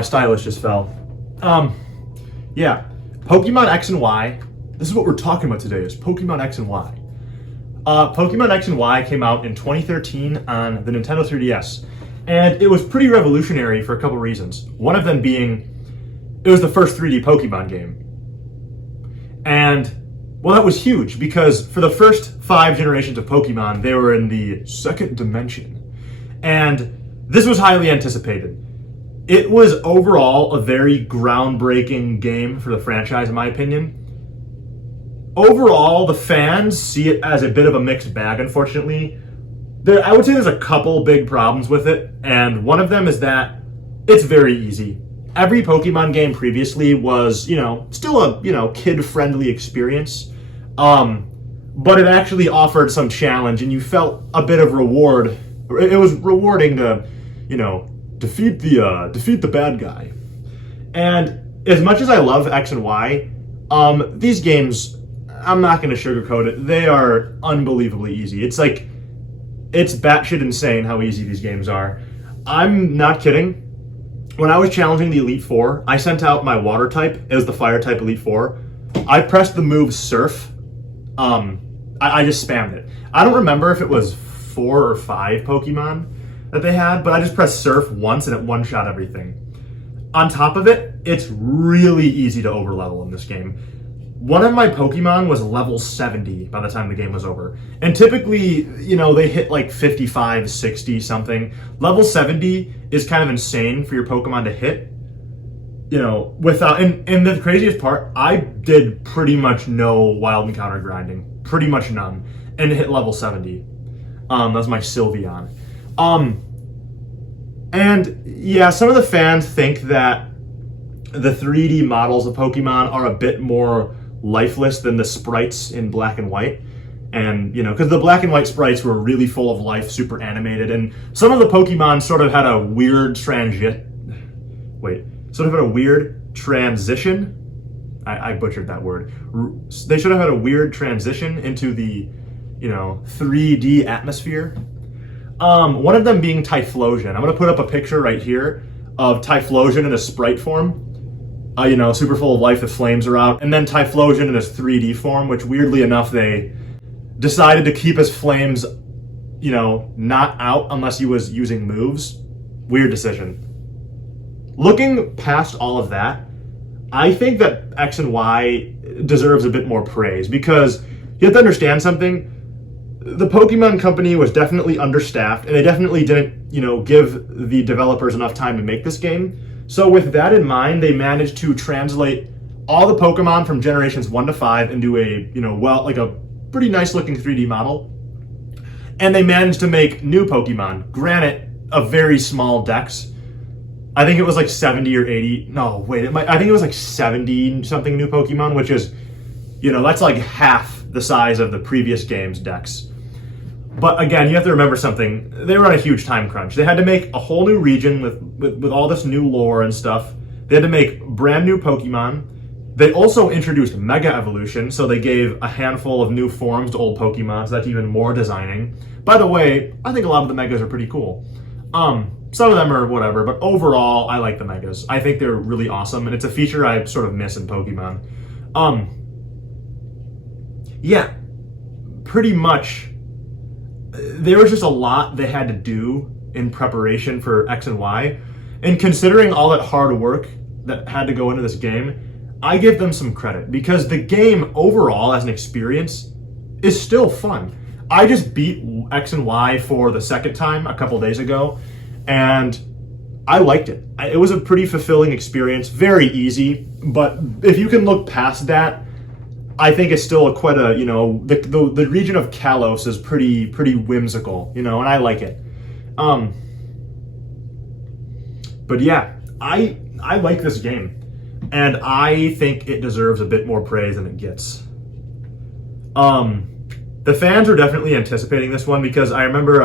my stylus just fell. Yeah, Pokemon X and Y. This is what we're talking about today, is Pokemon X and Y. Pokemon X and Y came out in 2013 on the Nintendo 3DS, and it was pretty revolutionary for a couple reasons. One of them being, it was the first 3D Pokemon game. And, well, that was huge, because for the first 5 generations of Pokemon, they were in the second dimension. And this was highly anticipated. It was overall a very groundbreaking game for the franchise, in my opinion. Overall, the fans see it as a bit of a mixed bag, unfortunately. I would say there's a couple big problems with it, and one of them is that it's very easy. Every Pokemon game previously was, still a, kid-friendly experience, but it actually offered some challenge, and you felt a bit of reward. It was rewarding to, defeat the bad guy. And as much as I love X and Y, these games, I'm not going to sugarcoat it, they are unbelievably easy. It's batshit insane how easy these games are. I'm not kidding. When I was challenging the Elite Four, I sent out my water type. It was the fire type Elite Four. I pressed the move Surf. I just spammed it. I don't remember if it was 4 or 5 Pokemon that they had, but I just pressed Surf once and it one-shot everything. On top of it, it's really easy to overlevel in this game. One of my Pokemon was level 70 by the time the game was over. And typically, they hit like 55, 60 something. Level 70 is kind of insane for your Pokemon to hit. Without, and the craziest part, I did pretty much no wild encounter grinding. Pretty much none. And hit level 70. That was my Sylveon. And yeah, some of the fans think that the 3D models of Pokemon are a bit more lifeless than the sprites in black and white. And, because the black and white sprites were really full of life, super animated, and some of the Pokemon sort of had a weird transition. I butchered that word. They should have had a weird transition into the, 3D atmosphere. One of them being Typhlosion. I'm going to put up a picture right here of Typhlosion in a sprite form. Super full of life, the flames are out. And then Typhlosion in his 3D form, which weirdly enough, they decided to keep his flames, not out unless he was using moves. Weird decision. Looking past all of that, I think that X and Y deserves a bit more praise, because you have to understand something. The Pokemon Company was definitely understaffed, and they definitely didn't, give the developers enough time to make this game. So with that in mind, they managed to translate all the Pokemon from generations 1 to 5 into a, a pretty nice looking 3D model. And they managed to make new Pokemon. Granted, a very small dex. I think it was like 70 or 80. No, wait, I think it was like 70 something new Pokemon, which is, that's like half the size of the previous game's dex. But again, you have to remember something. They were on a huge time crunch. They had to make a whole new region with all this new lore and stuff. They had to make brand new Pokemon. They also introduced Mega Evolution, so they gave a handful of new forms to old Pokemon, so that's even more designing. By the way, I think a lot of the Megas are pretty cool. Some of them are whatever, but overall, I like the Megas. I think they're really awesome, and it's a feature I sort of miss in Pokemon. Yeah, pretty much. There was just a lot they had to do in preparation for X and Y, and considering all that hard work that had to go into this game, I give them some credit, because the game overall as an experience is still fun. I just beat X and Y for the second time a couple days ago, and I liked it. It was a pretty fulfilling experience, very easy, but if you can look past that, I think it's still quite a, the region of Kalos is pretty whimsical, and I like it. But yeah, I like this game, and I think it deserves a bit more praise than it gets. The fans were definitely anticipating this one, because I remember,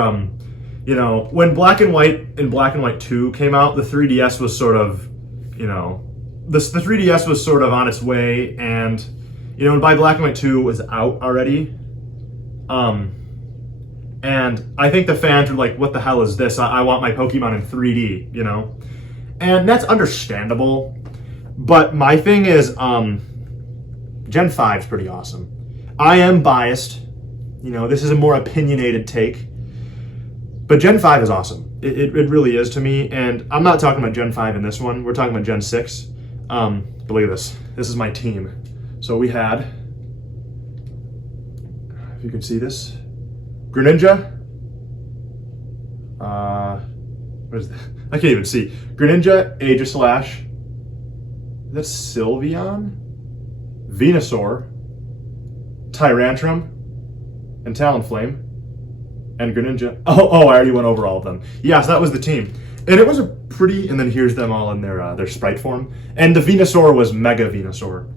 when Black and White and Black and White 2 came out, the 3DS was sort of, the 3DS was sort of on its way, and and by Black and White 2 was out already. And I think the fans were like, what the hell is this? I want my Pokemon in 3D, And that's understandable. But my thing is, Gen 5 is pretty awesome. I am biased. You know, this is a more opinionated take. But Gen 5 is awesome. It really is to me. And I'm not talking about Gen 5 in this one. We're talking about Gen 6. But look at this. This is my team. So we had, if you can see this, Greninja. What is that? I can't even see. Greninja, Aegislash. That's Sylveon, Venusaur, Tyrantrum, and Talonflame, and Greninja. Oh, I already went over all of them. Yeah, so that was the team. And it was a pretty, and then here's them all in their sprite form. And the Venusaur was Mega Venusaur.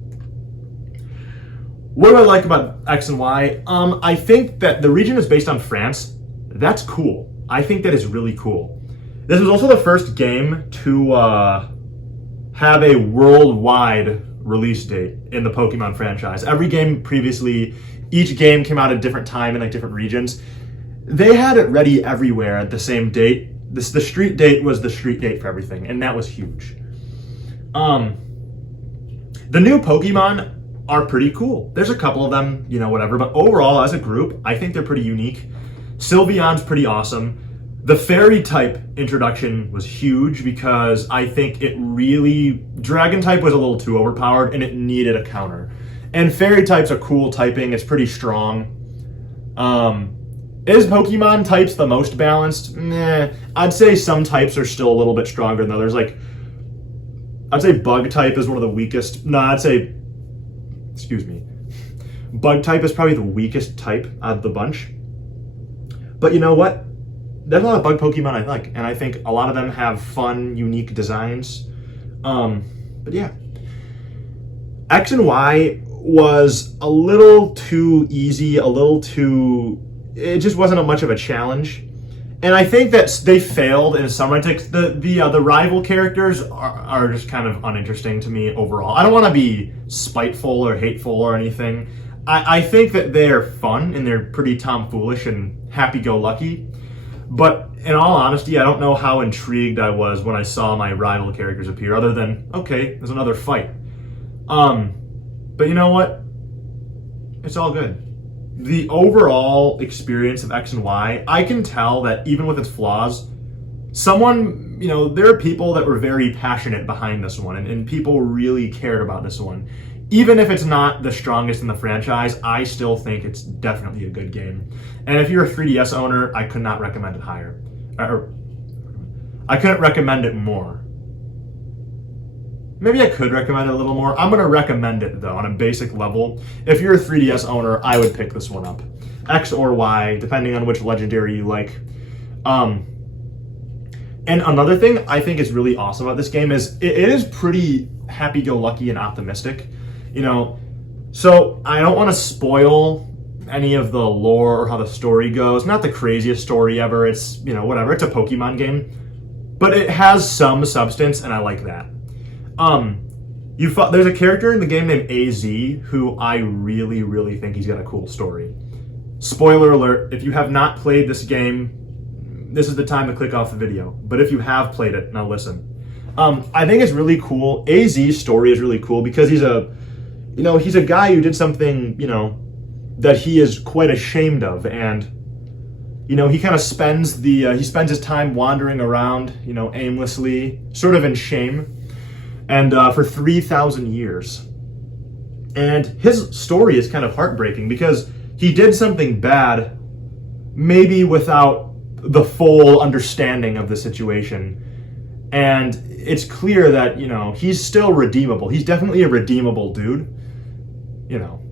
What do I like about X and Y? I think that the region is based on France. That's cool. I think that is really cool. This was also the first game to have a worldwide release date in the Pokemon franchise. Every game previously, each game came out at a different time in like different regions. They had it ready everywhere at the same date. The street date was the street date for everything, and that was huge. The new Pokemon are pretty cool. There's a couple of them, you know, whatever, but overall, as a group, I think they're pretty unique. Sylveon's pretty awesome. The fairy type introduction was huge because I think it really, dragon type was a little too overpowered and it needed a counter. And fairy type's a cool typing, it's pretty strong. Is Pokemon types the most balanced? Nah, I'd say some types are still a little bit stronger than others. Like, I'd say bug type is one of the weakest. No, I'd say, excuse me. Bug type is probably the weakest type out of the bunch. But you know what? There's a lot of bug Pokemon I like, and I think a lot of them have fun, unique designs. But yeah. X and Y was a little too easy, a little too... It just wasn't much of a challenge. And I think that they failed in some ways. The rival characters are just kind of uninteresting to me overall. I don't want to be spiteful or hateful or anything. I think that they're fun, and they're pretty tomfoolish and happy-go-lucky. But in all honesty, I don't know how intrigued I was when I saw my rival characters appear, other than, okay, there's another fight. But you know what? It's all good. The overall experience of X and Y, I can tell that even with its flaws, someone, you know, there are people that were very passionate behind this one, and people really cared about this one. Even if it's not the strongest in the franchise, I still think it's definitely a good game. And if you're a 3DS owner, I could not recommend it higher. Or, I couldn't recommend it more. Maybe I could recommend it a little more. I'm going to recommend it, though, on a basic level. If you're a 3DS owner, I would pick this one up. X or Y, depending on which legendary you like. And another thing I think is really awesome about this game is it is pretty happy-go-lucky and optimistic. You know, so I don't want to spoil any of the lore or how the story goes. Not the craziest story ever. It's, you know, whatever. It's a Pokemon game. But it has some substance, and I like that. There's a character in the game named AZ who I really, really think he's got a cool story. Spoiler alert, if you have not played this game, this is the time to click off the video. But if you have played it, now listen. I think it's really cool. AZ's story is really cool because he's a guy who did something, you know, that he is quite ashamed of, and, you know, he kind of spends his time wandering around, you know, aimlessly, sort of in shame, and for 3,000 years. And his story is kind of heartbreaking because he did something bad, maybe without the full understanding of the situation. And it's clear that, you know, he's still redeemable. He's definitely a redeemable dude. You know,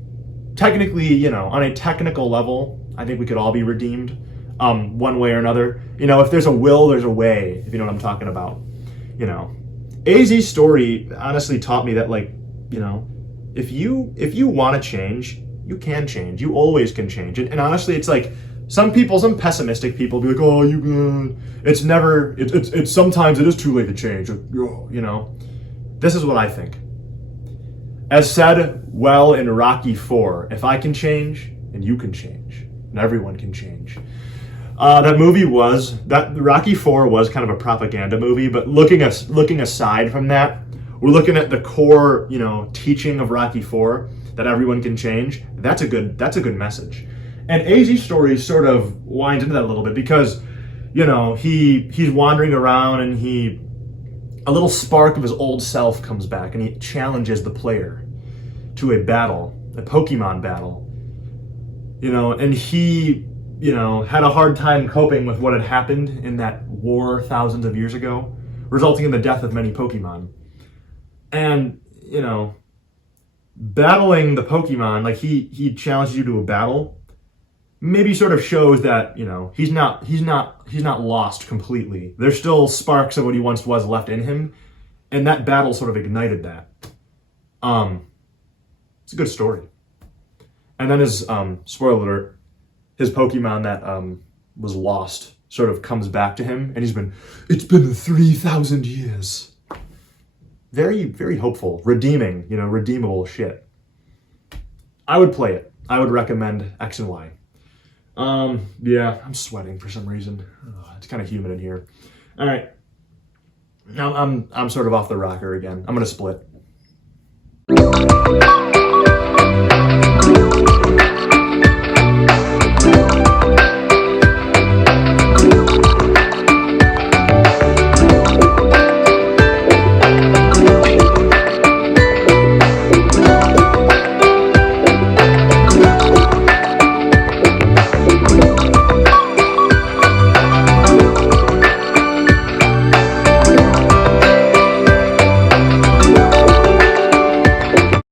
technically, you know, on a technical level, I think we could all be redeemed, one way or another. You know, if there's a will, there's a way, if you know what I'm talking about. You know, AZ's story honestly taught me that, like, you know, if you want to change, you can change. You always can change. And honestly, it's like, some pessimistic people be like, oh, it's sometimes it is too late to change, you know. This is what I think. As said well in Rocky IV, if I can change, and you can change, and everyone can change. That movie Rocky 4 was kind of a propaganda movie, but looking aside from that, we're looking at the core, teaching of Rocky 4 that everyone can change. That's a good message. And AZ's story sort of winds into that a little bit because, he's wandering around and a little spark of his old self comes back and he challenges the player to a battle, a Pokemon battle. And he had a hard time coping with what had happened in that war thousands of years ago, resulting in the death of many Pokemon. And, battling the Pokemon, like he challenges you to a battle, maybe sort of shows that, he's not lost completely. There's still sparks of what he once was left in him, and that battle sort of ignited that. It's a good story. And then his spoiler alert, his Pokemon that was lost sort of comes back to him, and it's been 3,000 years. Very, very hopeful, redeemable shit. I would play it. I would recommend X and Y. Yeah, I'm sweating for some reason. It's kind of humid in here. All right. Now I'm sort of off the rocker again. I'm gonna split.